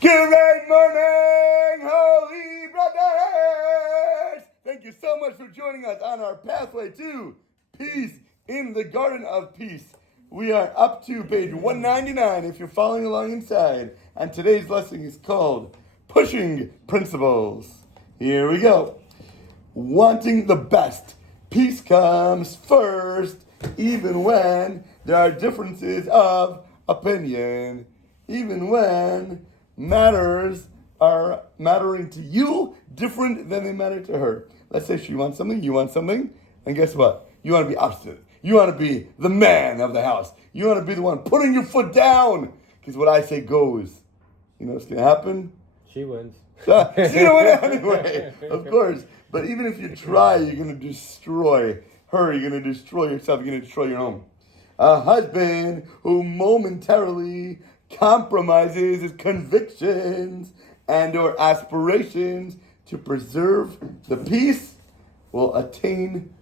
Good morning, holy brothers! Thank you so much for joining us on our pathway to peace in the Garden of Peace. We are up to page 199 if you're following along inside. And today's lesson is called Pushing Principles. Here we go. Wanting the best. Peace comes first, even when there are differences of opinion. Even when matters are mattering to you different than they matter to her. Let's say she wants something, you want something, and guess what? You want to be obstinate. You want to be the man of the house. You want to be the one putting your foot down. Because what I say goes. You know what's going to happen? She wins. She's going to win anyway, of course. But even if you try, you're going to destroy her. You're going to destroy yourself. You're going to destroy your home. A husband who momentarily compromises his convictions and or aspirations to preserve the peace will attain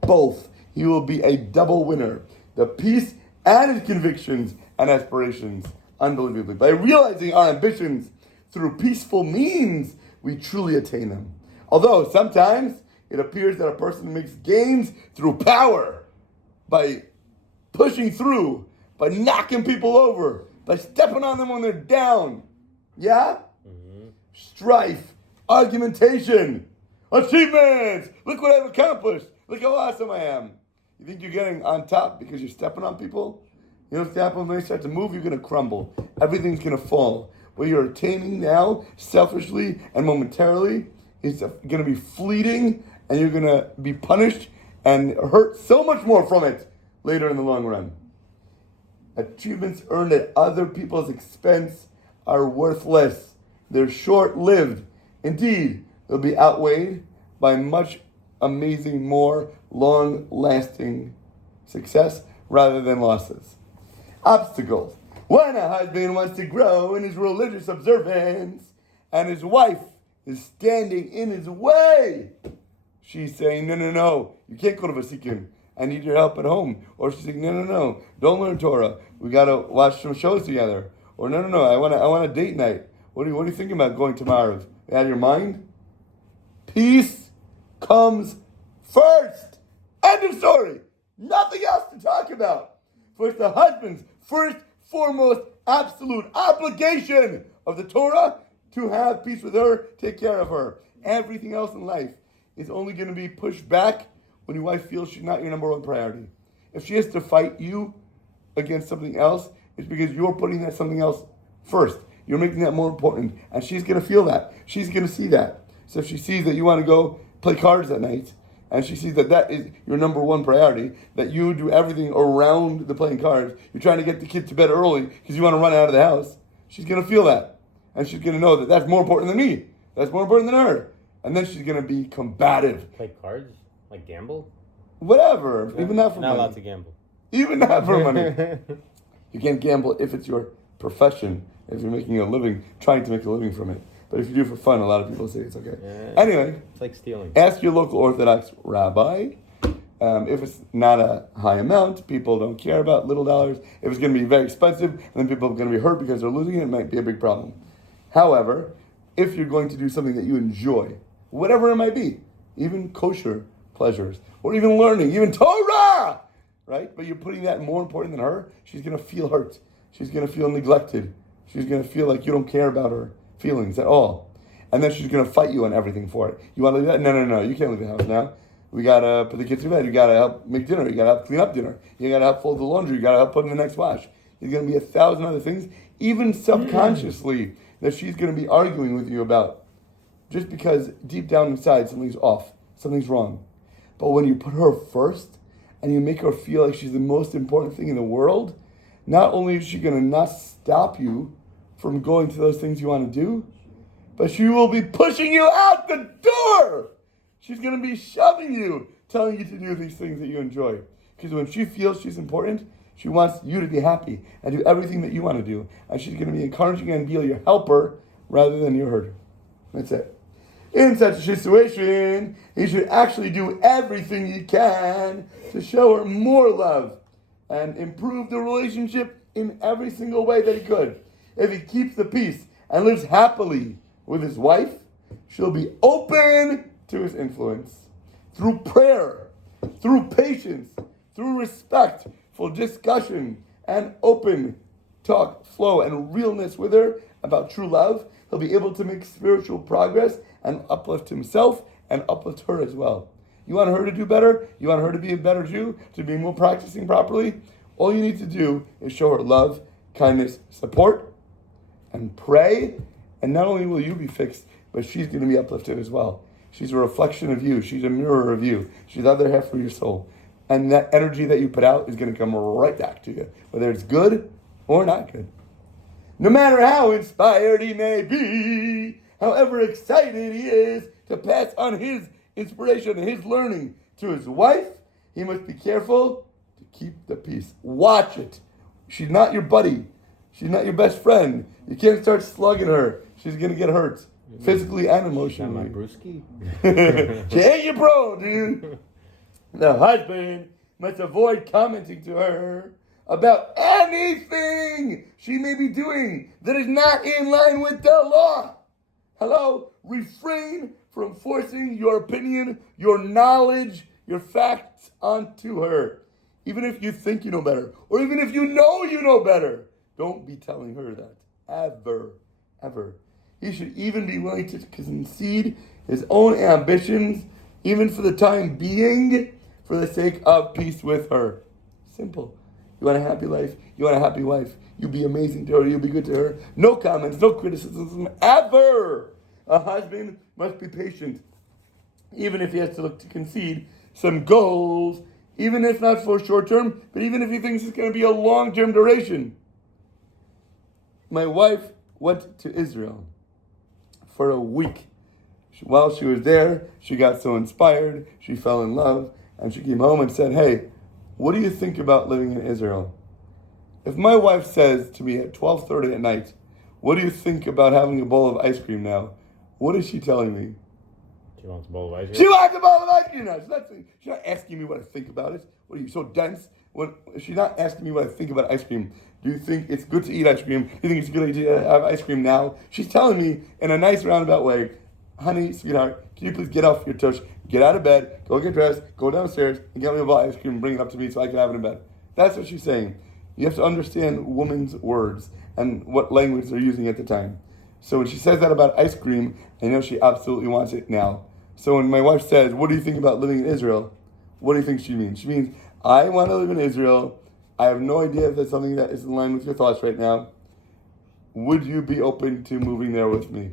both. He will be a double winner. The peace and his convictions and aspirations, unbelievably. By realizing our ambitions through peaceful means, we truly attain them. Although sometimes it appears that a person makes gains through power, by pushing through, by knocking people over, by stepping on them when they're down. Yeah? Mm-hmm. Strife, argumentation, achievements. Look what I've accomplished. Look how awesome I am. You think you're getting on top because you're stepping on people? You know what's going to happen when they start to move? You're going to crumble. Everything's going to fall. What you're attaining now, selfishly and momentarily, is going to be fleeting, and you're going to be punished and hurt so much more from it later in the long run. Achievements earned at other people's expense are worthless. They're short-lived. Indeed, they'll be outweighed by much amazing, more long-lasting success rather than losses. Obstacles. When a husband wants to grow in his religious observance and his wife is standing in his way, she's saying, no, you can't go to Vasikin. I need your help at home. Or she's saying, no, don't learn Torah. We got to watch some shows together. Or no, I want a date night. What are you thinking about going tomorrow? Out of your mind? Peace comes first. End of story. Nothing else to talk about. For it's the husband's first, foremost, absolute obligation of the Torah to have peace with her, take care of her. Everything else in life is only going to be pushed back when your wife feels she's not your number one priority. If she has to fight you against something else, it's because you're putting that something else first. You're making that more important. And she's going to feel that. She's going to see that. So if she sees that you want to go play cards at night, and she sees that that is your number one priority, that you do everything around the playing cards, you're trying to get the kid to bed early because you want to run out of the house, she's going to feel that. And she's going to know that that's more important than me. That's more important than her. And then she's going to be combative. Play cards? Like gamble? Whatever. Yeah. Even not for money. Not allowed to gamble. Even not for money. You can't gamble if it's your profession, if you're making a living, trying to make a living from it. But if you do it for fun, a lot of people say it's okay. Yeah, anyway. It's like stealing. Ask your local Orthodox rabbi. If it's not a high amount, people don't care about little dollars. If it's going to be very expensive, and then people are going to be hurt because they're losing it, it might be a big problem. However, if you're going to do something that you enjoy, whatever it might be, even kosher pleasures, or even learning, even Torah, right? But you're putting that more important than her, she's going to feel hurt. She's going to feel neglected. She's going to feel like you don't care about her feelings at all. And then she's going to fight you on everything for it. You want to leave that? No. You can't leave the house now. We got to put the kids to bed. You got to help make dinner. You got to help clean up dinner. You got to help fold the laundry. You got to help put in the next wash. There's going to be 1,000 other things, even subconsciously, that she's going to be arguing with you about. Just because deep down inside something's off. Something's wrong. But when you put her first and you make her feel like she's the most important thing in the world, not only is she going to not stop you from going to those things you want to do, but she will be pushing you out the door. She's going to be shoving you, telling you to do these things that you enjoy. Because when she feels she's important, she wants you to be happy and do everything that you want to do. And she's going to be encouraging and be your helper rather than your herder. That's it. In such a situation, he should actually do everything he can to show her more love and improve the relationship in every single way that he could. If he keeps the peace and lives happily with his wife, she'll be open to his influence. Through prayer, through patience, through respectful discussion, and open talk, flow, and realness with her about true love, he'll be able to make spiritual progress and uplift himself and uplift her as well. You want her to do better? You want her to be a better Jew? To be more practicing properly? All you need to do is show her love, kindness, support, and pray. And not only will you be fixed, but she's going to be uplifted as well. She's a reflection of you. She's a mirror of you. She's the other half of your soul. And that energy that you put out is going to come right back to you, whether it's good or not good. No matter how inspired he may be, however excited he is to pass on his inspiration and his learning to his wife, he must be careful to keep the peace. Watch it. She's not your buddy. She's not your best friend. You can't start slugging her. She's going to get hurt, physically and emotionally. Not my brewski. She ain't your bro, dude. The husband must avoid commenting to her about anything she may be doing that is not in line with the law. Hello? Refrain from forcing your opinion, your knowledge, your facts onto her. Even if you think you know better, or even if you know better, don't be telling her that. Ever. He should even be willing to concede his own ambitions, even for the time being, for the sake of peace with her. Simple. You want a happy life? You want a happy wife? You be amazing to her. You'll be good to her. No comments, no criticism, ever. A husband must be patient, even if he has to look to concede some goals, even if not for short term, but even if he thinks it's going to be a long-term duration. My wife went to Israel for a week. While she was there, she got so inspired, she fell in love, and she came home and said, "Hey, what do you think about living in Israel?" If my wife says to me at 12:30 at night, "What do you think about having a bowl of ice cream now?" What is she telling me? She wants a bowl of ice cream? She wants a bowl of ice cream now. She's not asking me what I think about it. What are you, so dense? She's not asking me what I think about ice cream. Do you think it's good to eat ice cream? Do you think it's a good idea to have ice cream now? She's telling me in a nice roundabout way, "Honey, sweetheart, can you please get off your tush, get out of bed, go get dressed, go downstairs, and get me a bowl of ice cream and bring it up to me so I can have it in bed." That's what she's saying. You have to understand women's words and what language they're using at the time. So when she says that about ice cream, I know she absolutely wants it now. So when my wife says, "What do you think about living in Israel?" What do you think she means? She means, I want to live in Israel. I have no idea if that's something that is in line with your thoughts right now. Would you be open to moving there with me?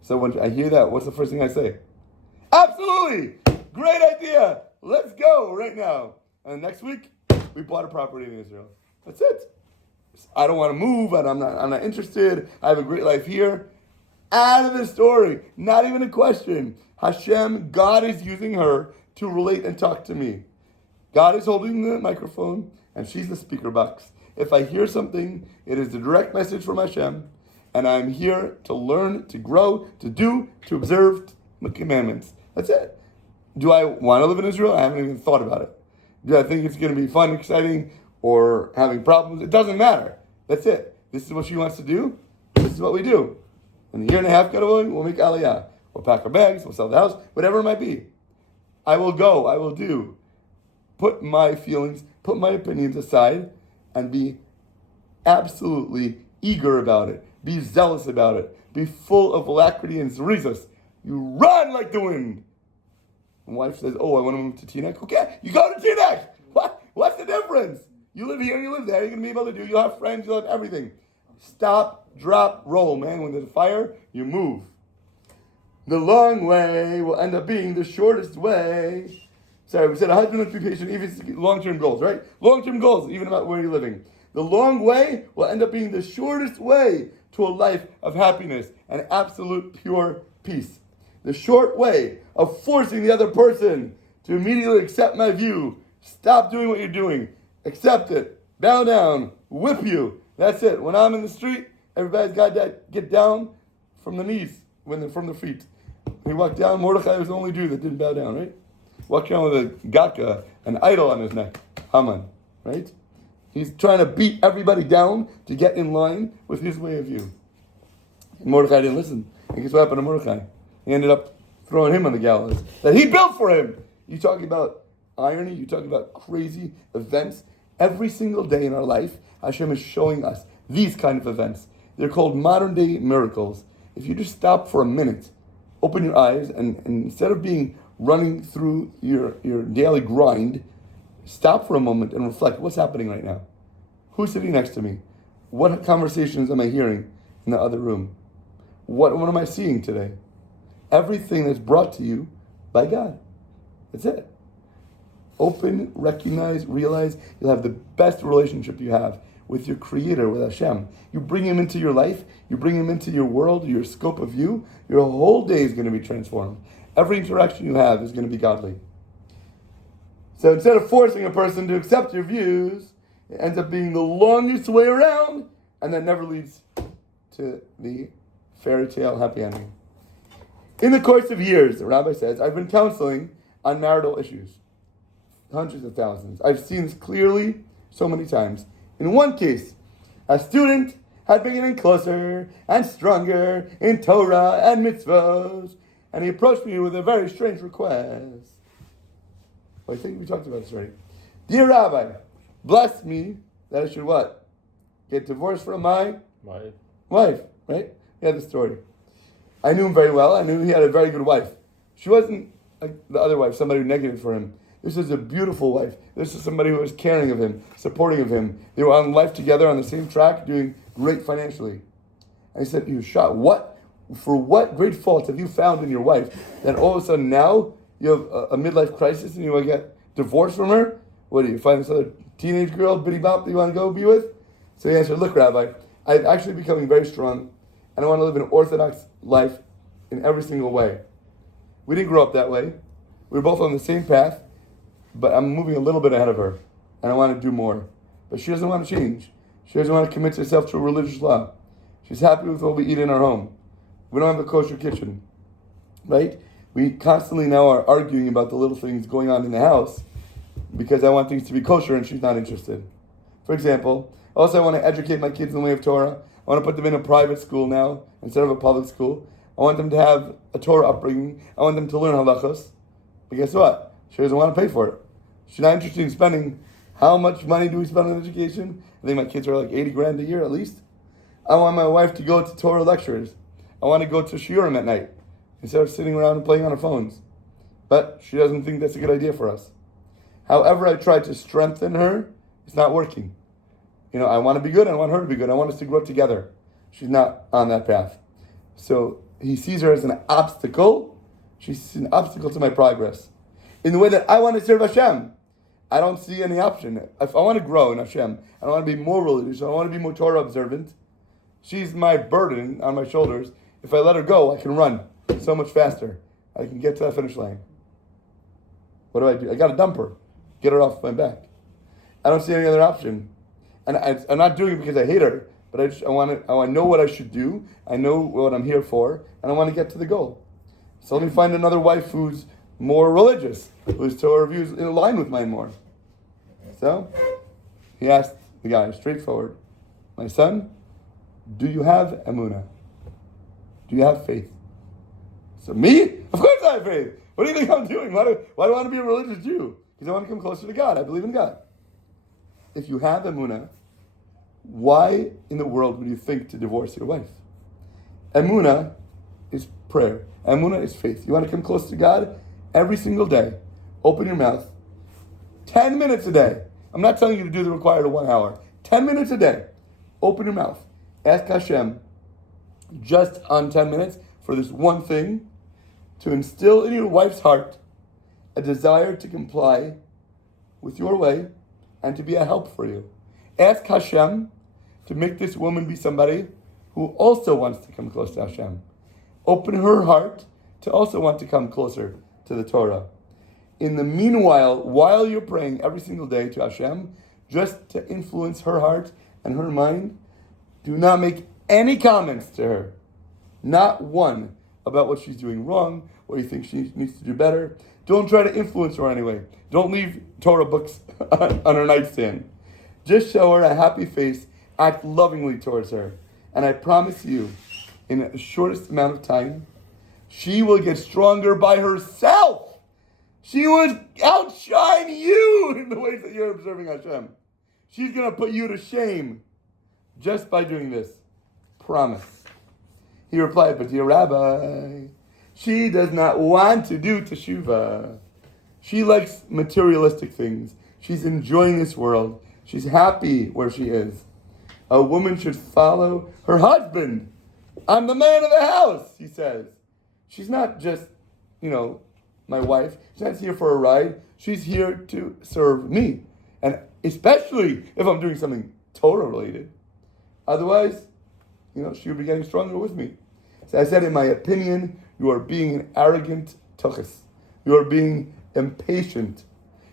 So when I hear that, what's the first thing I say? Absolutely! Great idea! Let's go right now. And next week, we bought a property in Israel. That's it. I don't want to move, and I'm not interested. I have a great life here. Out of the story. Not even a question. Hashem, God is using her to relate and talk to me. God is holding the microphone, and she's the speaker box. If I hear something, it is the direct message from Hashem, and I'm here to learn, to grow, to do, to observe the commandments. That's it. Do I want to live in Israel? I haven't even thought about it. Do I think it's going to be fun, exciting, or having problems? It doesn't matter. That's it. This is what she wants to do. This is what we do. In a year and a half, we'll make aliyah. We'll pack our bags. We'll sell the house. Whatever it might be. I will go. I will do. Put my feelings, put my opinions aside, and be absolutely eager about it. Be zealous about it. Be full of alacrity and zerizos. You run like the wind. My wife says, "Oh, I want to move to Teaneck." Okay, you go to Teaneck. What? What's the difference? You live here, you live there. You're going to be able to do. You'll have friends. You'll have everything. Stop, drop, roll, man. When there's a fire, you move. The long way will end up being the shortest way. Sorry, we said a husband must be patient, even long-term goals, right? Long-term goals, even about where you're living. The long way will end up being the shortest way to a life of happiness and absolute pure peace. The short way of forcing the other person to immediately accept my view. Stop doing what you're doing. Accept it. Bow down. Whip you. That's it. When I'm in the street, everybody's got that get down from the knees, from the feet. When he walked down, Mordechai was the only Jew that didn't bow down, right? Walked around with a gaka, an idol on his neck. Haman, right? He's trying to beat everybody down to get in line with his way of view. Mordechai didn't listen. And guess what happened to Mordechai? He ended up throwing him on the gallows that he built for him. You talking about irony? You talking about crazy events? Every single day in our life, Hashem is showing us these kind of events. They're called modern day miracles. If you just stop for a minute, open your eyes, and instead of running through your daily grind, stop for a moment and reflect. What's happening right now? Who's sitting next to me? What conversations am I hearing in the other room? What am I seeing today? Everything that's brought to you by God. That's it. Open, recognize, realize you'll have the best relationship you have with your Creator, with Hashem. You bring Him into your life, you bring Him into your world, your scope of view, your whole day is going to be transformed. Every interaction you have is going to be godly. So instead of forcing a person to accept your views, it ends up being the longest way around, and that never leads to the fairy tale happy ending. In the course of years, the rabbi says, I've been counseling on marital issues. Hundreds of thousands. I've seen this clearly so many times. In one case, a student had been getting closer and stronger in Torah and mitzvahs, and he approached me with a very strange request. Well, I think we talked about this already. Dear Rabbi, bless me that I should what? Get divorced from my wife, right? He had the story. I knew him very well. I knew he had a very good wife. She wasn't like the other wife, somebody who negated for him. This is a beautiful wife. This is somebody who was caring of him, supporting of him. They were on life together on the same track, doing great financially. And he said, you shot, for what great faults have you found in your wife that all of a sudden now you have a midlife crisis and you want to get divorced from her? What do you find this other teenage girl, bitty bop, that you want to go be with? So he answered, look, Rabbi, I'm actually becoming very strong and I want to live an orthodox life in every single way. We didn't grow up that way. We were both on the same path, but I'm moving a little bit ahead of her, and I want to do more. But she doesn't want to change. She doesn't want to commit herself to a religious law. She's happy with what we eat in our home. We don't have a kosher kitchen, right? We constantly now are arguing about the little things going on in the house because I want things to be kosher and she's not interested. For example, also I want to educate my kids in the way of Torah. I want to put them in a private school now instead of a public school. I want them to have a Torah upbringing. I want them to learn halachos. But guess what? She doesn't want to pay for it. She's not interested in spending. How much money do we spend on education? I think my kids are like 80 grand a year at least. I want my wife to go to Torah lectures. I want to go to shiurim at night instead of sitting around and playing on our phones. But she doesn't think that's a good idea for us. However, I try to strengthen her. It's not working. I want to be good. I want her to be good. I want us to grow up together. She's not on that path. So he sees her as an obstacle. She's an obstacle to my progress. In the way that I want to serve Hashem, I don't see any option. If I want to grow in Hashem, I want to be more religious, I want to be more Torah observant, she's my burden on my shoulders. If I let her go, I can run so much faster. I can get to that finish line. What do? I got to dump her, get her off my back. I don't see any other option. And I'm not doing it because I hate her, but I know what I should do, I know what I'm here for, and I want to get to the goal. So let me find another wife who's more religious, whose Torah views in line with mine more. So, he asked the guy, straightforward, my son, do you have emunah? Do you have faith? So me? Of course I have faith. What do you think I'm doing? Why do I want to be a religious Jew? Because I want to come closer to God. I believe in God. If you have emunah, why in the world would you think to divorce your wife? Emunah is prayer. Emunah is faith. You want to come close to God? Every single day, open your mouth, 10 minutes a day. I'm not telling you to do the required 1 hour. 10 minutes a day. Open your mouth. Ask Hashem, just on 10 minutes, for this one thing, to instill in your wife's heart a desire to comply with your way and to be a help for you. Ask Hashem to make this woman be somebody who also wants to come close to Hashem. Open her heart to also want to come closer to the Torah. In the meanwhile, while you're praying every single day to Hashem, just to influence her heart and her mind, do not make any comments to her. Not one about what she's doing wrong, what you think she needs to do better. Don't try to influence her anyway. Don't leave Torah books on her nightstand. Just show her a happy face, act lovingly towards her. And I promise you, in the shortest amount of time. She will get stronger by herself. She will outshine you in the ways that you're observing Hashem. She's going to put you to shame just by doing this. Promise. He replied, but dear Rabbi, she does not want to do teshuvah. She likes materialistic things. She's enjoying this world. She's happy where she is. A woman should follow her husband. I'm the man of the house, he says. She's not just, my wife. She's not here for a ride. She's here to serve me. And especially if I'm doing something Torah related. Otherwise, she would be getting stronger with me. So I said, in my opinion, you are being an arrogant tuchus. You are being impatient.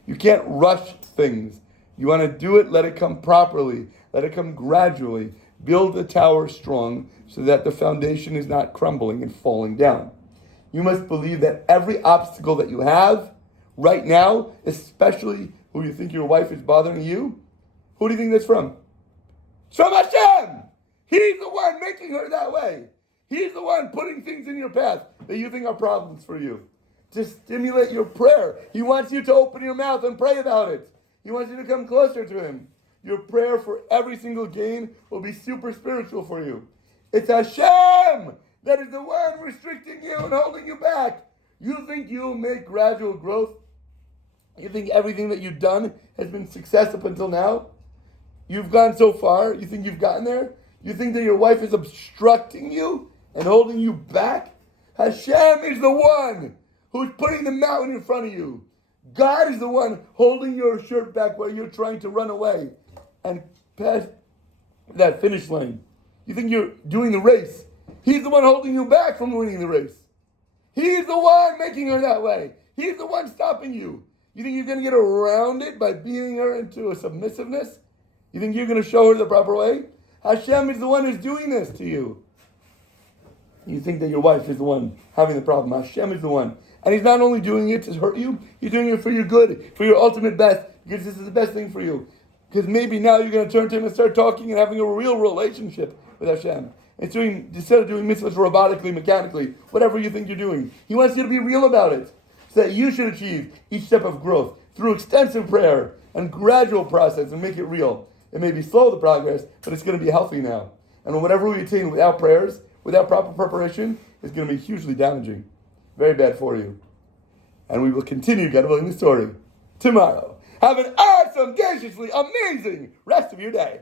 You can't rush things. You want to do it, let it come properly. Let it come gradually. Build the tower strong so that the foundation is not crumbling and falling down. You must believe that every obstacle that you have right now, especially who you think your wife is bothering you, who do you think that's from? It's from Hashem! He's the one making her that way. He's the one putting things in your path that you think are problems for you. To stimulate your prayer. He wants you to open your mouth and pray about it. He wants you to come closer to him. Your prayer for every single gain will be super spiritual for you. It's Hashem that is the one restricting you and holding you back. You think you'll make gradual growth? You think everything that you've done has been success up until now? You've gone so far? You think you've gotten there? You think that your wife is obstructing you and holding you back? Hashem is the one who's putting the mountain in front of you. God is the one holding your shirt back while you're trying to run away and pass that finish line. You think you're doing the race. He's the one holding you back from winning the race. He's the one making her that way. He's the one stopping you. You think you're going to get around it by beating her into a submissiveness? You think you're going to show her the proper way? Hashem is the one who's doing this to you. You think that your wife is the one having the problem. Hashem is the one. And he's not only doing it to hurt you, he's doing it for your good, for your ultimate best, because this is the best thing for you. Because maybe now you're going to turn to him and start talking and having a real relationship with Hashem. Instead of doing mitzvahs robotically, mechanically, whatever you think you're doing. He wants you to be real about it, so that you should achieve each step of growth through extensive prayer and gradual process and make it real. It may be slow, the progress, but it's going to be healthy now. And whatever we attain without prayers, without proper preparation, is going to be hugely damaging. Very bad for you. And we will continue, God willing, the story tomorrow. Have an awesome, graciously amazing rest of your day.